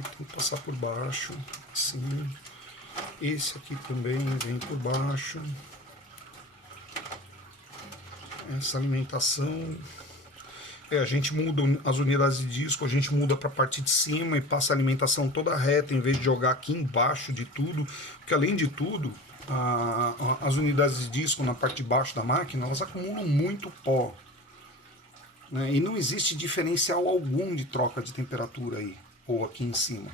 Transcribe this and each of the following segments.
aqui tem que passar por baixo, assim. Esse aqui também vem por baixo. Essa alimentação. A gente muda as unidades de disco, a gente muda para a parte de cima e passa a alimentação toda reta, em vez de jogar aqui embaixo de tudo, porque além de tudo, as unidades de disco na parte de baixo da máquina, elas acumulam muito pó, né? E não existe diferencial algum de troca de temperatura aí, ou aqui em cima.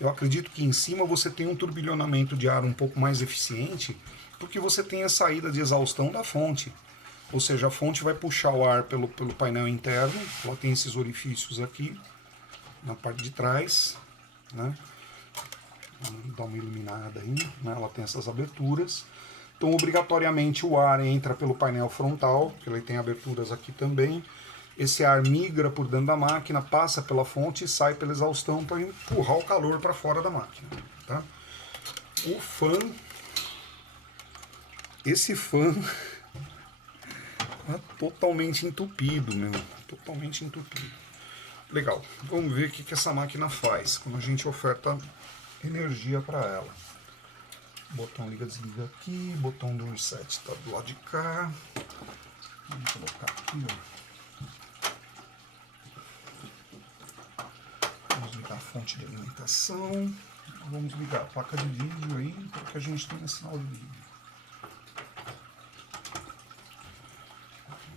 Eu acredito que em cima você tem um turbilhonamento de ar um pouco mais eficiente, porque você tem a saída de exaustão da fonte. Ou seja, a fonte vai puxar o ar pelo painel interno, ela tem esses orifícios aqui, na parte de trás, né? Vamos dar uma iluminada aí, né? Ela tem essas aberturas. Então, obrigatoriamente, o ar entra pelo painel frontal, que ele tem aberturas aqui também. Esse ar migra por dentro da máquina, passa pela fonte e sai pela exaustão para empurrar o calor para fora da máquina. Tá? O fã, esse fã é totalmente entupido, meu, totalmente entupido. Legal, vamos ver o que essa máquina faz quando a gente oferta energia para ela. Botão liga-desliga aqui, botão do reset está do lado de cá. Vamos colocar aqui, ó. Vamos ligar a fonte de alimentação. Vamos ligar a placa de vídeo aí, para que a gente tenha sinal de vídeo.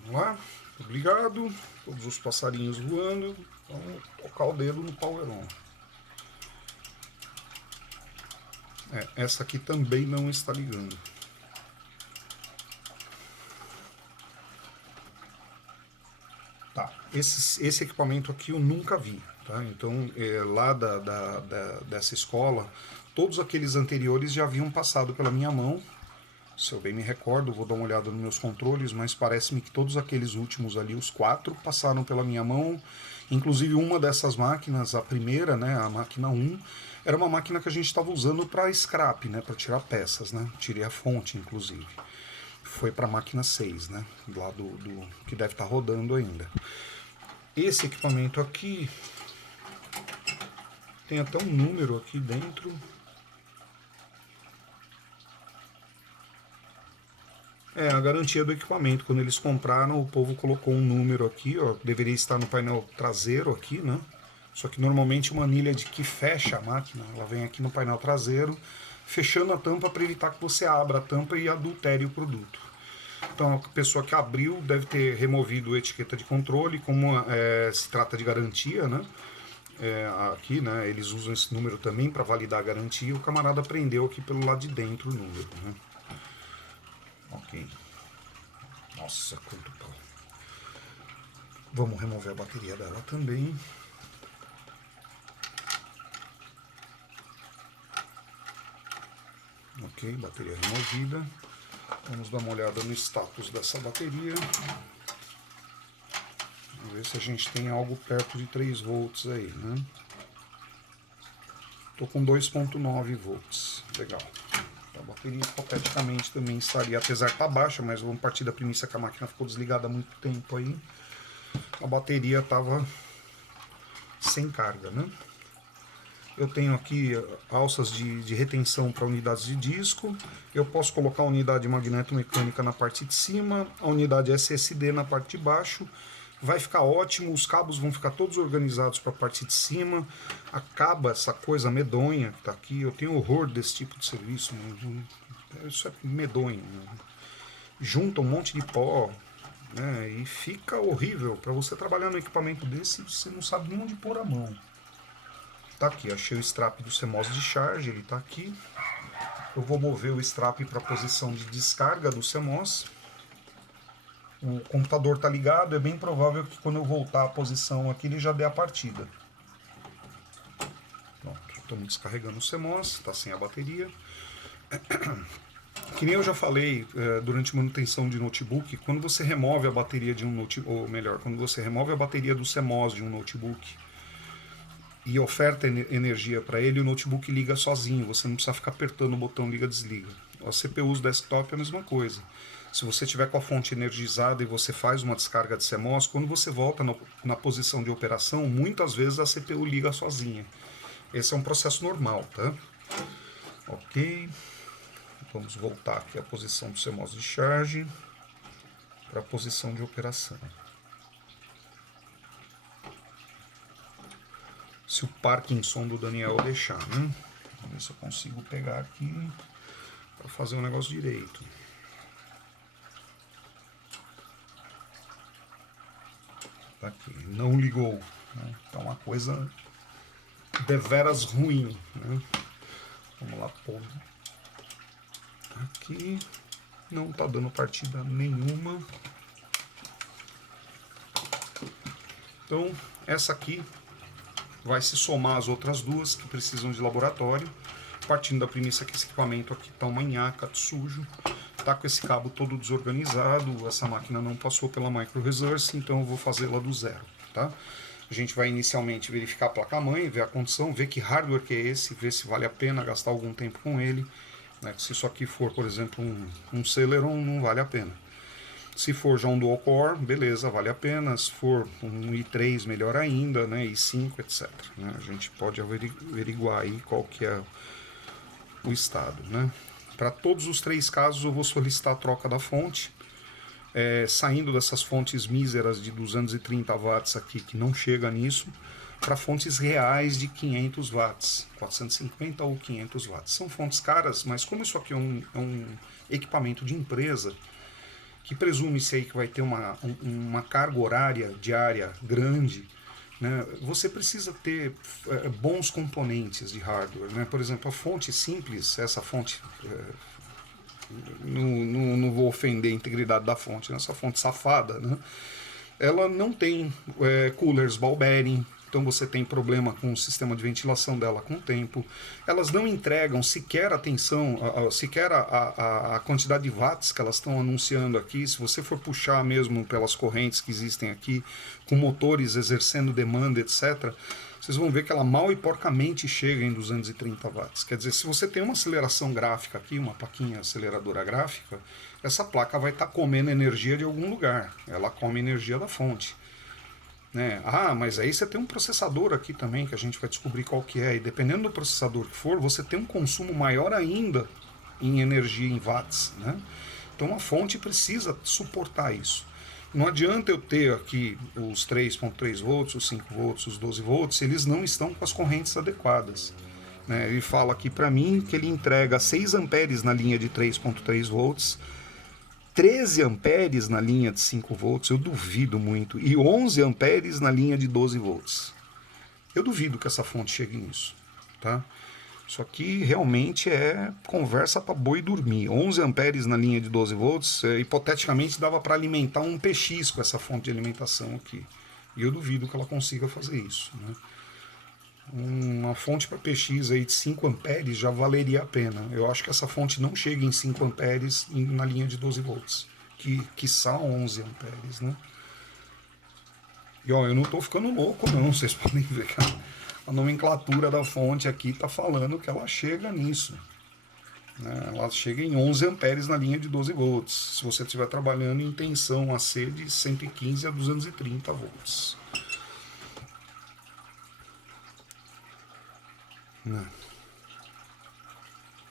Vamos lá, tudo ligado, todos os passarinhos voando. Vamos tocar o dedo no power on. Essa aqui também não está ligando. Tá, esse equipamento aqui eu nunca vi. Tá? Então, lá dessa escola, todos aqueles anteriores já haviam passado pela minha mão. Se eu bem me recordo, vou dar uma olhada nos meus controles, mas parece-me que todos aqueles últimos ali, os 4, passaram pela minha mão. Inclusive uma dessas máquinas, a primeira, né, a máquina 1, era uma máquina que a gente estava usando para scrap, né, para tirar peças, né? Tirei a fonte, inclusive. Foi para a máquina 6, né, lá do que deve estar rodando ainda. Esse equipamento aqui tem até um número aqui dentro. A garantia do equipamento. Quando eles compraram, o povo colocou um número aqui, ó, deveria estar no painel traseiro aqui, né? Só que normalmente uma anilha de que fecha a máquina, ela vem aqui no painel traseiro, fechando a tampa para evitar que você abra a tampa e adultere o produto. Então a pessoa que abriu deve ter removido a etiqueta de controle, como se trata de garantia, né? Aqui, né? Eles usam esse número também para validar a garantia. O camarada prendeu aqui pelo lado de dentro o número, né? Ok. Nossa, quanto pau. Vamos remover a bateria dela também. Ok, bateria removida. Vamos dar uma olhada no status dessa bateria. Vamos ver se a gente tem algo perto de 3 volts aí, né? Estou com 2.9 volts. Legal. A bateria hipoteticamente também estaria, apesar de estar baixa, mas vamos partir da premissa que a máquina ficou desligada há muito tempo aí. A bateria estava sem carga, né? Eu tenho aqui alças de retenção para unidades de disco. Eu posso colocar a unidade magneto-mecânica na parte de cima, a unidade SSD na parte de baixo. Vai ficar ótimo, os cabos vão ficar todos organizados para a parte de cima. Acaba essa coisa medonha que está aqui. Eu tenho horror desse tipo de serviço. Isso é medonho. Junta um monte de pó, né, e fica horrível. Para você trabalhar no equipamento desse, você não sabe nem onde pôr a mão. Tá aqui, achei o strap do CMOS de charge, ele está aqui. Eu vou mover o strap para a posição de descarga do CMOS. O computador está ligado, é bem provável que quando eu voltar à posição aqui ele já dê a partida. Pronto, estamos descarregando o CMOS, está sem a bateria. Que nem eu já falei durante manutenção de notebook, quando você remove a bateria de um notebook, ou melhor, quando você remove a bateria do CMOS de um notebook e oferta energia para ele, o notebook liga sozinho, você não precisa ficar apertando o botão liga-desliga. As CPUs desktop é a mesma coisa. Se você tiver com a fonte energizada e você faz uma descarga de CMOS, quando você volta na posição de operação, muitas vezes a CPU liga sozinha. Esse é um processo normal, tá? Ok. Vamos voltar aqui à posição do CMOS de charge para a posição de operação. Se o Parkinson do Daniel deixar, né? Vamos ver se eu consigo pegar aqui para fazer o negócio direito. Tá aqui, não ligou, né? Tá uma coisa deveras ruim, né? Vamos lá pôr aqui, não tá dando partida nenhuma. Então essa aqui vai se somar às outras duas que precisam de laboratório, partindo da premissa que esse equipamento aqui tá uma nhaca, sujo, tá com esse cabo todo desorganizado, essa máquina não passou pela Micro Resource, então eu vou fazê-la do zero, tá? A gente vai inicialmente verificar a placa-mãe, ver a condição, ver que hardware que é esse, ver se vale a pena gastar algum tempo com ele, né? Se isso aqui for, por exemplo, um Celeron, não vale a pena. Se for já um dual core, beleza, vale a pena. Se for um i3, melhor ainda, né? i5, etc. Né? A gente pode averiguar aí qual que é o estado, né? Para todos os três casos eu vou solicitar a troca da fonte, saindo dessas fontes míseras de 230 watts aqui, que não chega nisso, para fontes reais de 500 watts, 450 ou 500 watts. São fontes caras, mas como isso aqui é um equipamento de empresa, que presume-se aí que vai ter uma carga horária diária grande, né? Você precisa ter bons componentes de hardware, né? Por exemplo, a fonte simples, essa fonte, não vou ofender a integridade da fonte, essa fonte safada, né? Ela não tem coolers ball bearing, então você tem problema com o sistema de ventilação dela com o tempo. Elas não entregam sequer atenção, sequer a quantidade de watts que elas estão anunciando aqui. Se você for puxar mesmo pelas correntes que existem aqui, com motores exercendo demanda, etc., vocês vão ver que ela mal e porcamente chega em 230 watts. Quer dizer, se você tem uma aceleração gráfica aqui, uma plaquinha aceleradora gráfica, essa placa vai estar comendo energia de algum lugar. Ela come energia da fonte. Né? Ah, mas aí você tem um processador aqui também, que a gente vai descobrir qual que é. E dependendo do processador que for, você tem um consumo maior ainda em energia, em watts. Né? Então a fonte precisa suportar isso. Não adianta eu ter aqui os 3.3 volts, os 5 volts, os 12 volts, eles não estão com as correntes adequadas. Né? Ele fala aqui para mim que ele entrega 6 amperes na linha de 3.3 volts, 13 amperes na linha de 5 volts, eu duvido muito, e 11 amperes na linha de 12 volts. Eu duvido que essa fonte chegue nisso, tá? Isso aqui realmente é conversa para boi dormir. 11 amperes na linha de 12 volts, hipoteticamente dava para alimentar um PX com essa fonte de alimentação aqui. E eu duvido que ela consiga fazer isso, né? Uma fonte para PX aí de 5 amperes já valeria a pena. Eu acho que essa fonte não chega em 5 amperes na linha de 12 volts, que são 11 amperes, né? E ó, eu não estou ficando louco não, vocês podem ver que a nomenclatura da fonte aqui está falando que ela chega nisso, né? Ela chega em 11 amperes na linha de 12 volts, se você estiver trabalhando em tensão AC de 115 a 230 volts.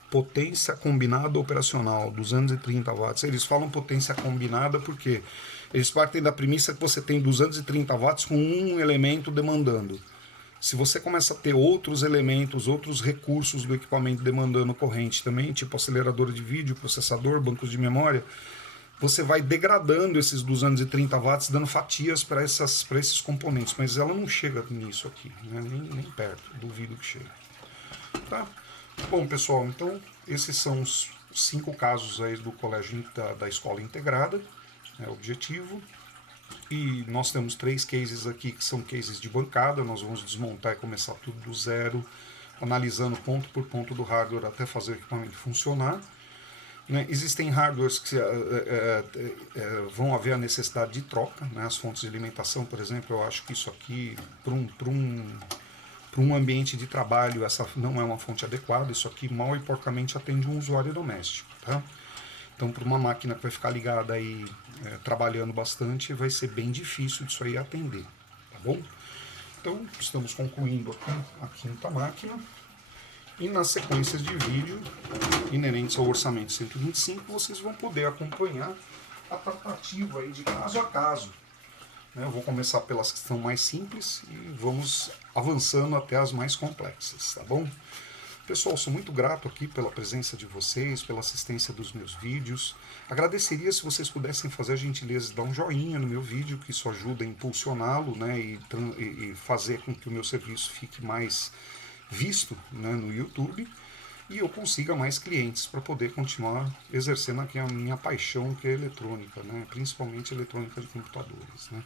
Potência combinada operacional, 230 watts. Eles falam potência combinada porque eles partem da premissa que você tem 230 watts com um elemento demandando. Se você começa a ter outros elementos, outros recursos do equipamento demandando corrente também, tipo acelerador de vídeo, processador, bancos de memória, você vai degradando esses 230 watts, dando fatias para esses componentes. Mas ela não chega nisso aqui, né? nem perto, duvido que chegue. Tá? Bom, pessoal, então esses são os 5 casos aí do colégio da escola integrada, objetivo. E nós temos 3 cases aqui que são cases de bancada. Nós vamos desmontar e começar tudo do zero, analisando ponto por ponto do hardware até fazer o equipamento funcionar. Né? Existem hardwares que vão haver a necessidade de troca, né? As fontes de alimentação, por exemplo, eu acho que isso aqui, para um ambiente de trabalho, essa não é uma fonte adequada. Isso aqui mal e porcamente atende um usuário doméstico. Tá? Então, para uma máquina que vai ficar ligada aí, trabalhando bastante, vai ser bem difícil disso aí atender. Tá bom? Então, estamos concluindo aqui a quinta máquina. E nas sequências de vídeo inerentes ao orçamento 125, vocês vão poder acompanhar a tratativa aí de caso a caso. Eu vou começar pelas que são mais simples e vamos avançando até as mais complexas, tá bom? Pessoal, sou muito grato aqui pela presença de vocês, pela assistência dos meus vídeos. Agradeceria se vocês pudessem fazer a gentileza de dar um joinha no meu vídeo, que isso ajuda a impulsioná-lo, né, e fazer com que o meu serviço fique mais visto, né, no YouTube, e eu consiga mais clientes para poder continuar exercendo aqui a minha paixão, que é a eletrônica, né, principalmente eletrônica de computadores, né.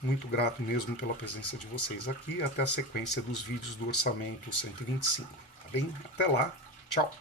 Muito grato mesmo pela presença de vocês aqui, até a sequência dos vídeos do Orçamento 125. Tá bem? Até lá, tchau!